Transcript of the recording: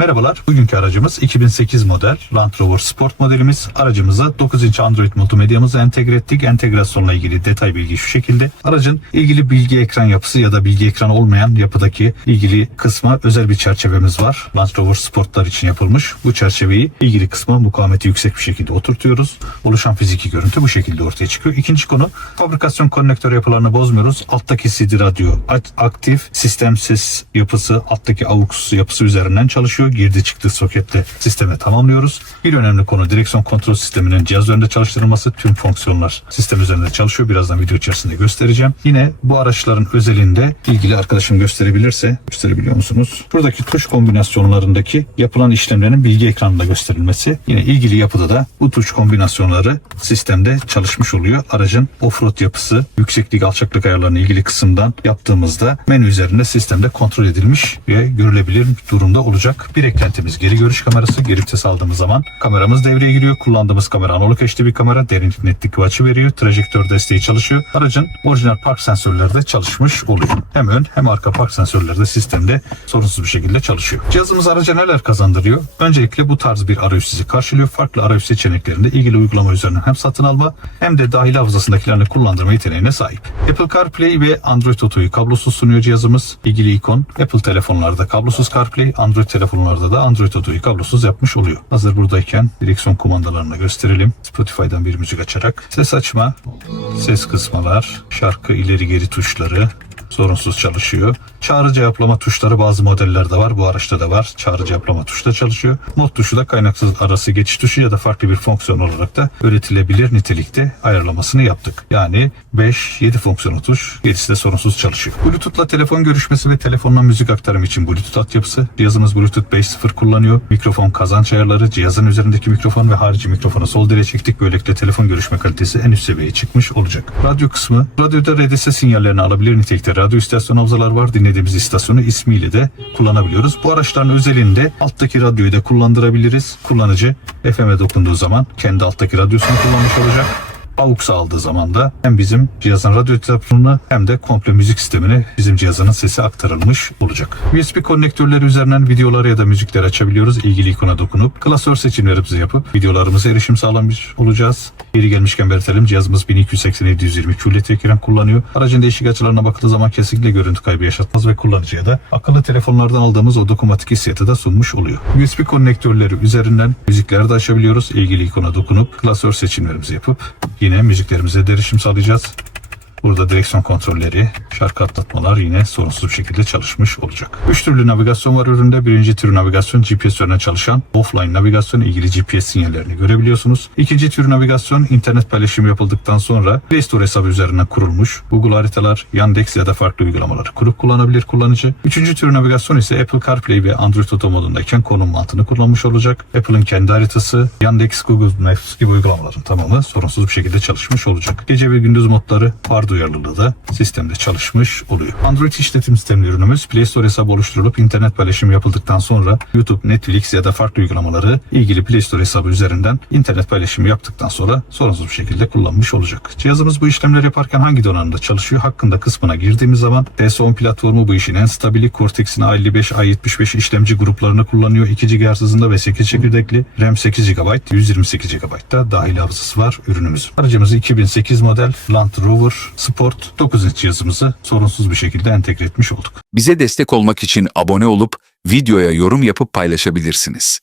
Merhabalar, bugünkü aracımız 2008 model Land Rover Sport modelimiz. Aracımıza 9 inç Android multimedyamızı entegre ettik. Entegrasyonla ilgili detay bilgi şu şekilde. Aracın ilgili bilgi ekran yapısı ya da bilgi ekran olmayan yapıdaki ilgili kısma özel bir çerçevemiz var. Land Rover Sportlar için yapılmış. Bu çerçeveyi ilgili kısma mukavemeti yüksek bir şekilde oturtuyoruz. Oluşan fiziki görüntü bu şekilde ortaya çıkıyor. İkinci konu fabrikasyon konnektör yapılarını bozmuyoruz. Alttaki CD radyo aktif sistem ses yapısı alttaki AUX yapısı üzerinden çalışıyor. Girdi çıktı soketle sisteme tamamlıyoruz. Bir önemli konu direksiyon kontrol sisteminin cihaz üzerinde çalıştırılması. Tüm fonksiyonlar sistem üzerinde çalışıyor. Birazdan video içerisinde göstereceğim. Yine bu araçların özelinde ilgili arkadaşım gösterebilirse gösterebiliyor musunuz? Buradaki tuş kombinasyonlarındaki yapılan işlemlerin bilgi ekranında gösterilmesi. Yine ilgili yapıda da bu tuş kombinasyonları sistemde çalışmış oluyor. Aracın offroad yapısı, yükseklik, alçaklık ayarlarını ilgili kısımdan yaptığımızda menü üzerinde sistemde kontrol edilmiş ve görülebilir durumda olacak. Bir eklentimiz geri görüş kamerası. Geri vites aldığımız zaman kameramız devreye giriyor. Kullandığımız kamera analog HD bir kamera. Derinlik netlik ve açı veriyor. Trajektör desteği çalışıyor. Aracın orijinal park sensörleri de çalışmış oluyor. Hem ön hem arka park sensörleri de sistemde sorunsuz bir şekilde çalışıyor. Cihazımız araca neler kazandırıyor? Öncelikle bu tarz bir arayüz sizi karşılıyor. Farklı arayüz seçeneklerinde ilgili uygulama üzerinden hem satın alma hem de dahil hafızasındakilerini kullandırma yeteneğine sahip. Apple CarPlay ve Android Auto'yu kablosuz sunuyor cihazımız. İlgili ikon Apple telefonlarda kablosuz CarPlay, Android telefonlarda da Android Auto'yu kablosuz yapmış oluyor. Hazır buradayken direksiyon kumandalarını gösterelim. Spotify'dan bir müzik açarak ses açma, ses kısmalar, şarkı ileri geri tuşları, sorunsuz çalışıyor. Çağrı cevaplama tuşları bazı modellerde var. Bu araçta da var. Çağrı cevaplama tuşu da çalışıyor. Mod tuşu da kaynaksız arası geçiş tuşu ya da farklı bir fonksiyon olarak da üretilebilir nitelikte ayarlamasını yaptık. Yani 5-7 fonksiyonu tuş. Gerisi de sorunsuz çalışıyor. Bluetooth'la telefon görüşmesi ve telefonla müzik aktarımı için Bluetooth altyapısı. Cihazımız Bluetooth 5.0 kullanıyor. Mikrofon kazanç ayarları, cihazın üzerindeki mikrofon ve harici mikrofonu sol direğe çektik. Böylelikle telefon görüşme kalitesi en üst seviyeye çıkmış olacak. Radyo kısmı. Radyoda RDS sinyallerini alabilir nitelikte radyo istasyon havzalar var. Dinlediğimiz istasyonu ismiyle de kullanabiliyoruz. Bu araçların özelinde alttaki radyoyu da kullandırabiliriz. Kullanıcı FM'e dokunduğu zaman kendi alttaki radyosunu kullanmış olacak. AUX aldığı zaman da hem bizim cihazın radyo telefonuna hem de komple müzik sistemine bizim cihazının sesi aktarılmış olacak. USB konnektörleri üzerinden videoları ya da müzikleri açabiliyoruz. İlgili ikona dokunup klasör seçimlerimizi yapıp videolarımıza erişim sağlamış olacağız. Geri gelmişken belirtelim cihazımız 1280-720 QLED ekran kullanıyor. Aracın değişik açılarına bakıldığı zaman kesinlikle görüntü kaybı yaşatmaz ve kullanıcıya da akıllı telefonlardan aldığımız o dokunmatik hissiyatı da sunmuş oluyor. USB konnektörleri üzerinden müzikleri de açabiliyoruz. İlgili ikona dokunup klasör seçimlerimizi yapıp yine müziklerimize de erişim sağlayacağız. Burada direksiyon kontrolleri, şarkı atlatmalar yine sorunsuz bir şekilde çalışmış olacak. Üç türlü navigasyon var üründe. Birinci tür navigasyon GPS üzerinden çalışan offline navigasyon ilgili GPS sinyallerini görebiliyorsunuz. İkinci tür navigasyon internet paylaşımı yapıldıktan sonra Play Store hesabı üzerinden kurulmuş Google haritalar, Yandex ya da farklı uygulamaları kurup kullanabilir kullanıcı. Üçüncü tür navigasyon ise Apple CarPlay ve Android Auto modundayken konum mantığını kullanmış olacak. Apple'ın kendi haritası, Yandex, Google Maps gibi uygulamaların tamamı sorunsuz bir şekilde çalışmış olacak. Gece ve gündüz modları var duyarlılığı da sistemde çalışmış oluyor. Android işletim sistemli ürünümüz Play Store hesabı oluşturulup internet paylaşımı yapıldıktan sonra YouTube, Netflix ya da farklı uygulamaları ilgili Play Store hesabı üzerinden internet paylaşımı yaptıktan sonra sorunsuz bir şekilde kullanmış olacak. Cihazımız bu işlemleri yaparken hangi donanımda çalışıyor hakkında kısmına girdiğimiz zaman DS10 platformu bu işin en stabili Cortex'in A55, A75 işlemci gruplarını kullanıyor. 2 GHz hızında ve 8 çekirdekli RAM 8 GB, 128 GB da dahil hafızası var ürünümüz. Aracımız 2008 model Land Rover Sport 9 inç cihazımızı sorunsuz bir şekilde entegre etmiş olduk. Bize destek olmak için abone olup videoya yorum yapıp paylaşabilirsiniz.